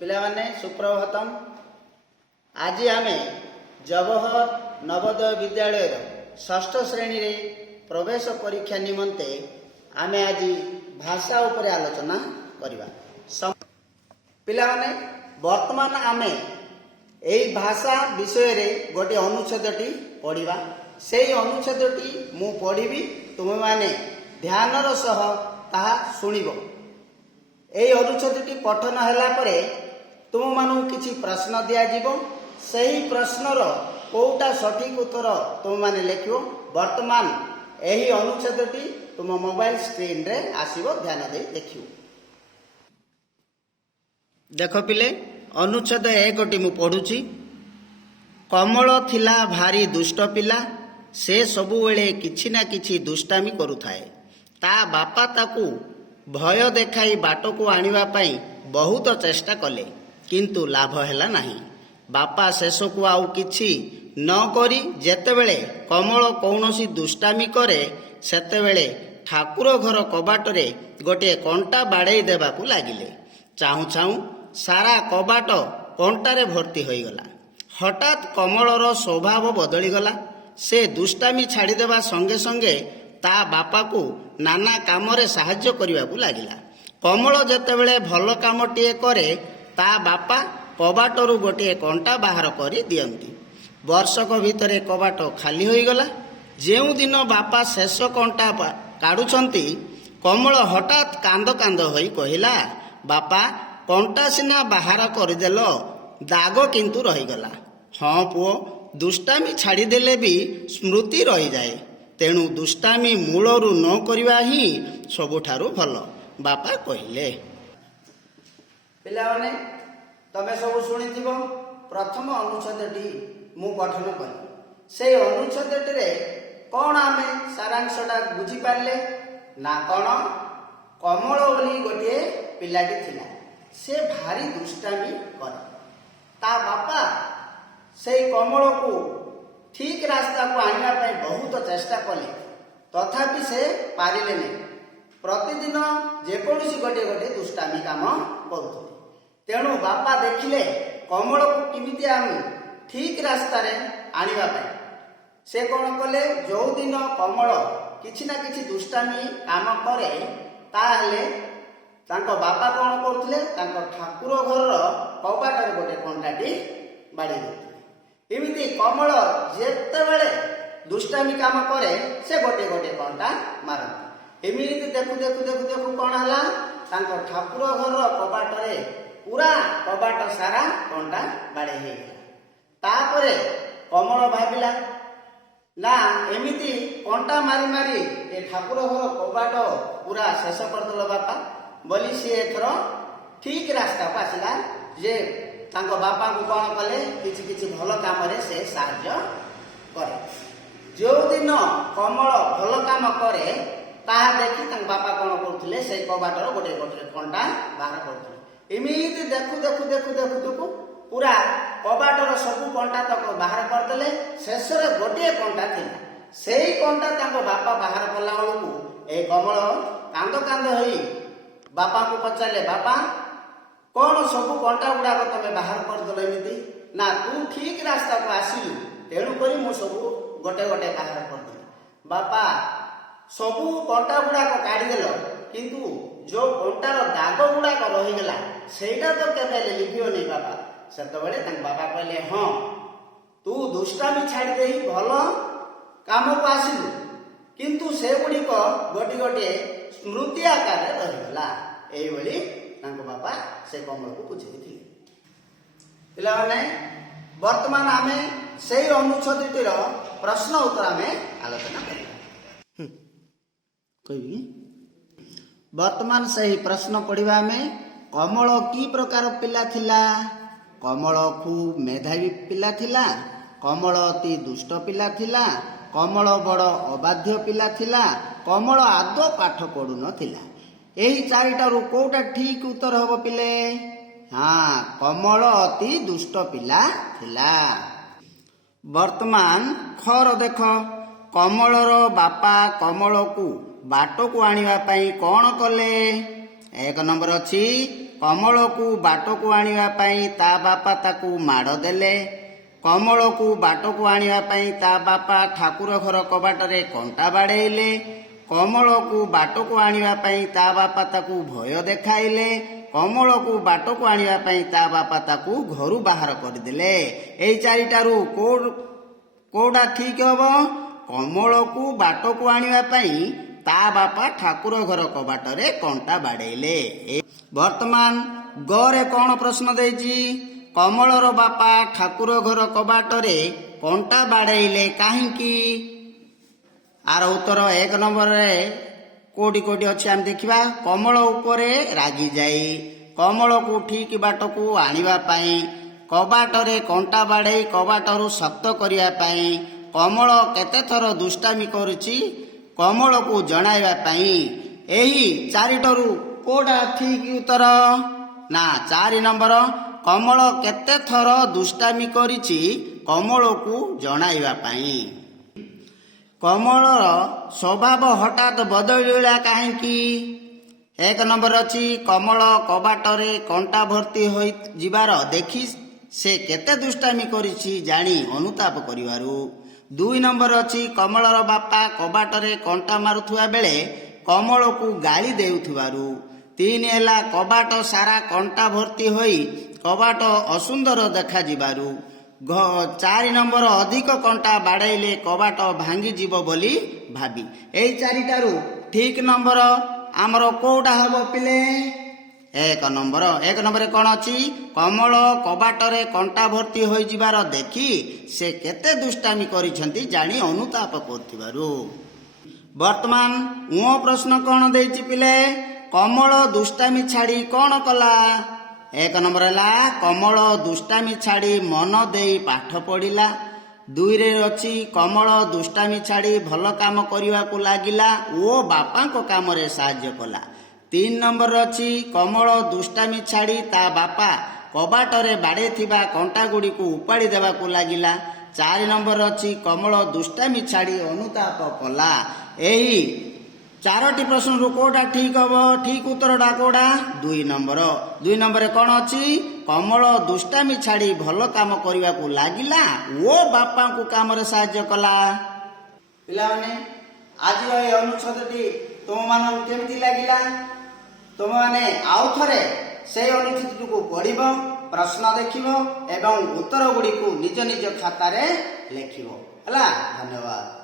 पिलामाने सुप्रभातम। आज आम जवाहर नवोदय विद्यालय षष्ठ श्रेणी रे प्रवेश परीक्षा निमंते आम आज भाषा उपरे आलोचना करवा। पिलामाने वर्तमान आम यही भाषा विषय रे गोटे अनुच्छेदटी पढ़ा। से अनुच्छेदटी मु पढ़ी, तुम माने ध्यानर सह ताहा सुनिब। यही अनुच्छेदटी पठन होला परे तुम मानू किछि प्रश्न दिया जिवो। सही प्रश्नर कोटा सठिक उत्तर तुम माने लिखियो। वर्तमान यही अनुच्छेदटी तुम मोबाइल स्क्रीन रे आसीबो, ध्यान दे देखियो। देख पिले, अनुच्छेद 1 मु पढ़ुची। कमल थिला भारी दुष्ट पिला, से सबुबेले किछि ना किछि दुष्टामी करुथाए। ता बापा ताकू भय देखाई बाटको आनिबा पई बहुत चेष्टा कले, किंतु लाभ हैला नाही। बापा शेषकू आउ किछि न करी जेतेबेले कमल कौनसी दुष्टामी करे, सेतेबेले ठाकुर घर कबाटरे गोटे कंटा बाड़े देबाकू लागिले। चाहू चाहू सारा कबाट कंटारे भर्ती होईगला। हठात कमलर स्वभाव बदलीगला। से दुष्टामी छाड़ीदेवा संगे संगे ता बापा को नाना कामरे साहाय्य करने लगिला। कमल जेतेबेले भल कामटीए करे, ता बापा कबाटरू गोटे कंटा बाहर कर दियंती। वर्षक भितर कबाट खाली होईगला। जेउ दिन बापा शेष कंटा काढ़ुछंती, कमल हठात कांद कांद होई कहिला, बापा कंटा सिना बाहर करदेल, दाग किंतु रहीगला। हाँ पुओ, दुष्टामी छाड़ीदेले भी स्मृति रही जाए, तेणु दुष्टामी मूलरू न करिवा ही सबुठारु भल, बापा कहिले। पिलाने तमे सब शुणिथिबो। प्रथम अनुच्छेदटी मु पठन कली। से अनुच्छेदटी रे कौन आमे सारांशटा बुझी पारले ना कौन, कमल बोली गोटे पिलाटी थिला। से भारी दुष्टामी करे। ता बापा से कमल को ठीक रास्ता को आनिया पाई बहुत चेष्टा कले, तथापि से पारिले नहीं। प्रतिदिन जेकोसी गोटे गोटे दुष्टामी काम करुले। तेणु बापा देखिले कमल को किमिति आम ठीक रास्ता रे आनिबा पाई। से कौन कले, जो दिन कमल किछि ना किछि दुष्टामी काम करे, ताहले तांको बापा कौन करुले, तांको ठाकुर घर कबाटर गोटे कंटाटी बाड़ी देते। एमिति कमल जेतेबेले दुष्टामी काम करे, से गोटे गोटे कंटा मारती। एमिति देखु देखु देखु देखु कौन हला, तांको ठाकुर घर कबाटरे पूरा कबाट सारा कंटा बाड़े हे गला। तापरे कमल भाबिला, ना एमिति कंटा मारी मारी ए ठाकुर घर कबाट पूरा शेष करदेल बापा बोली। सी एथर ठीक रास्ता को आसिला। जे तांको बापा को कौन कले, किछि किछि भल काम रे से साहाय्य करे। जो दिन कमल भल काम करे, ताहा देखि तांको बापा कौन करथुले, से कबाटर गोटे गोटे कंटा बाहर करथुले। एमिति देखु देखु देखु देखु देखु पूरा कबाटर सब कंटा तक बाहर करदेले। शेष रे गोटे कंटा थिला। सेई कंटा तांको बापा बाहर कला बेलकू ए कमल कांद कांद होई बापा को पचारे, बापा कौन सब कंटा गुड़ाक तमे बाहर करदेल एमिति? ना तू ठीक रास्ता को आसिलु, तेणु करी मु सब गोटे गोटे बाहर करदेली। बापा सबू कंटा गुड़ाक काढ़ीदेल, किंतु जो कंटार दाग गुड़ाक रहीगला सेटा तो केबे लिभियो नहीं बापा। सेतबेले तांक बापा कहले, हाँ तू दुष्टामी छाड़ी देई भल काम को आसिलु, किंतु से गुड़िक गोटे गोटे स्मृति आकार रहीगला। एई भली तांको बापा से कमल को बुझेइथिले। पिलाने वर्तमान आमे सेई अनुच्छेदटीर प्रश्न उत्तर आमे आलोचना करिबा। कहबी वर्तमान सही प्रश्न पढ़िबा में, कमल की प्रकार पिला थिला? कमल खूब मेधावी पिला थिला, कमल अति दुष्ट पिला थिला, कमल बड़ अबाध्य पिला थिला, कमल आदौ पाठ पढ़ु नथिला। एही चारिटारू कोटा ठीक उत्तर हबो पिले? हाँ, कमल अति दुष्ट पिला थिला। वर्तमान खर देख, कमलर बापा कमल को बाट को आनिबा पई कौन कले? ଏକ ନମ୍ବର ଅଛି କମଳକୁ ବାଟକୁ ଆଣିବା ପାଇଁ ତା ବାପା ତାକୁ ମାଡ଼ ଦେଲେ। କମଳକୁ ବାଟକୁ ଆଣିବା ପାଇଁ ତା ବାପା ଠାକୁର ଘର କବାଟରେ କଣ୍ଟା ବାଡ଼େଇଲେ। କମଳକୁ ବାଟକୁ ଆଣିବା ପାଇଁ ତା ବାପା ତାକୁ ଭୟ ଦେଖାଇଲେ। କମଳକୁ ବାଟକୁ ଆଣିବା ପାଇଁ ତା ବାପା ତାକୁ ଘରୁ ବାହାର କରିଦେଲେ। ଏଇ ଚାରିଟାରୁ କୋଉଟା ଠିକ ହବ? କମଳକୁ ବାଟକୁ ଆଣିବା ପାଇଁ ତା ବାପା ଠାକୁର ଘର କବାଟରେ କଣ୍ଟା ବାଡ଼େଇଲେ। ବର୍ତ୍ତମାନ ଗରେ କ'ଣ ପ୍ରଶ୍ନ ଦେଇଛି? କମଳର ବାପା ଠାକୁର ଘର କବାଟରେ କଣ୍ଟା ବାଡ଼େଇଲେ କାହିଁକି? ଆର ଉତ୍ତର ଏକ ନମ୍ବରରେ କୋଉଠି କୋଉଠି ଅଛି ଆମେ ଦେଖିବା। କମଳ ଉପରେ ରାଗିଯାଇ, କମଳକୁ ଠିକ ବାଟକୁ ଆଣିବା ପାଇଁ, କବାଟରେ କଣ୍ଟା ବାଡ଼େଇ କବାଟରୁ ଶକ୍ତ କରିବା ପାଇଁ, କମଳ କେତେଥର ଦୁଷ୍ଟାମି କରୁଛି କମଳକୁ ଜଣାଇବା ପାଇଁ। ଏହି ଚାରିଟାରୁ କୋଉଟା ଠିକ ଉତ୍ତର? ନା 4 ନମ୍ବର, କମଳ କେତେଥର ଦୁଷ୍ଟାମି କରିଛି କମଳକୁ ଜଣାଇବା ପାଇଁ। କମଳର ସ୍ୱଭାବ ହଠାତ୍ ବଦଳିଲା କାହିଁକି? 1 ନମ୍ବର ଅଛି କମଳ କବାଟରେ କଣ୍ଟା ଭର୍ତ୍ତି ହୋଇ ଯିବାର ଦେଖି ସେ କେତେ ଦୁଷ୍ଟାମି କରିଛି ଜାଣି ଅନୁତାପ କରିବାରୁ। 2 ନମ୍ବର ଅଛି କମଳର ବାପା କବାଟରେ କଣ୍ଟା ମାରୁଥିବା ବେଳେ କମଳକୁ ଗାଳି ଦେଉଥିବାରୁ। 3 ହେଲା କବାଟ ସାରା କଣ୍ଟା ଭର୍ତ୍ତି ହୋଇ କବାଟ ଅସୁନ୍ଦର ଦେଖାଯିବାରୁ। 4 ନମ୍ବର ଅଧିକ କଣ୍ଟା ବାଡ଼େଇଲେ କବାଟ ଭାଙ୍ଗିଯିବ ବୋଲି ଭାବି। ଏଇ ଚାରିଟାରୁ ଠିକ ନମ୍ବର ଆମର କୋଉଟା ହେବ ପିଲେ? 1 ନମ୍ବର। 1 ନମ୍ବରରେ କ'ଣ ଅଛି? କମଳ କବାଟରେ କଣ୍ଟା ଭର୍ତ୍ତି ହୋଇଯିବାର ଦେଖି ସେ କେତେ ଦୁଷ୍ଟାମି କରିଛନ୍ତି ଜାଣି ଅନୁତାପ କରୁଥିବାରୁ। ବର୍ତ୍ତମାନ ପ୍ରଶ୍ନ କ'ଣ ଦେଇଛି ପିଲେ? କମଳ ଦୁଷ୍ଟାମି ଛାଡ଼ି କ'ଣ କଲା? 1 ନମ୍ବର ହେଲା କମଳ ଦୁଷ୍ଟାମି ଛାଡ଼ି ମନ ଦେଇ ପାଠ ପଢ଼ିଲା। 2ରେ ଅଛି କମଳ ଦୁଷ୍ଟାମି ଛାଡ଼ି ଭଲ କାମ କରିବାକୁ ଲାଗିଲା ଓ ବାପାଙ୍କ କାମରେ ସାହାଯ୍ୟ କଲା। 3 ନମ୍ବରରେ ଅଛି କମଳ ଦୁଷ୍ଟାମି ଛାଡ଼ି ତା ବାପା କବାଟରେ ବାଡ଼େଇଥିବା କଣ୍ଟା ଗୁଡ଼ିକୁ ଉପାଡ଼ି ଦେବାକୁ ଲାଗିଲା। 4 ନମ୍ବରରେ ଅଛି କମଳ ଦୁଷ୍ଟାମି ଛାଡ଼ି ଅନୁତାପ କଲା। ଏହି 4ଟି ପ୍ରଶ୍ନରୁ କୋଉଟା ଠିକ ହବ? ଠିକ ଉତ୍ତରଟା କୋଉଟା? 2 ନମ୍ବର। 2 ନମ୍ବରରେ କ'ଣ ଅଛି? କମଳ ଦୁଷ୍ଟାମି ଛାଡ଼ି ଭଲ କାମ କରିବାକୁ ଲାଗିଲା ଓ ବାପାଙ୍କୁ କାମରେ ସାହାଯ୍ୟ କଲା। ପିଲାମାନେ, ଆଜିର ଏହି ଅନୁଚ୍ଛେଦଟି ତୁମମାନଙ୍କୁ କେମିତି ଲାଗିଲା? ତୁମମାନେ ଆଉ ଥରେ ସେହି ଅନୁଚ୍ଛେଦଟିକୁ ପଢ଼ିବ, ପ୍ରଶ୍ନ ଦେଖିବ ଏବଂ ଉତ୍ତର ଗୁଡ଼ିକୁ ନିଜ ନିଜ ଖାତାରେ ଲେଖିବ। ହେଲା, ଧନ୍ୟବାଦ।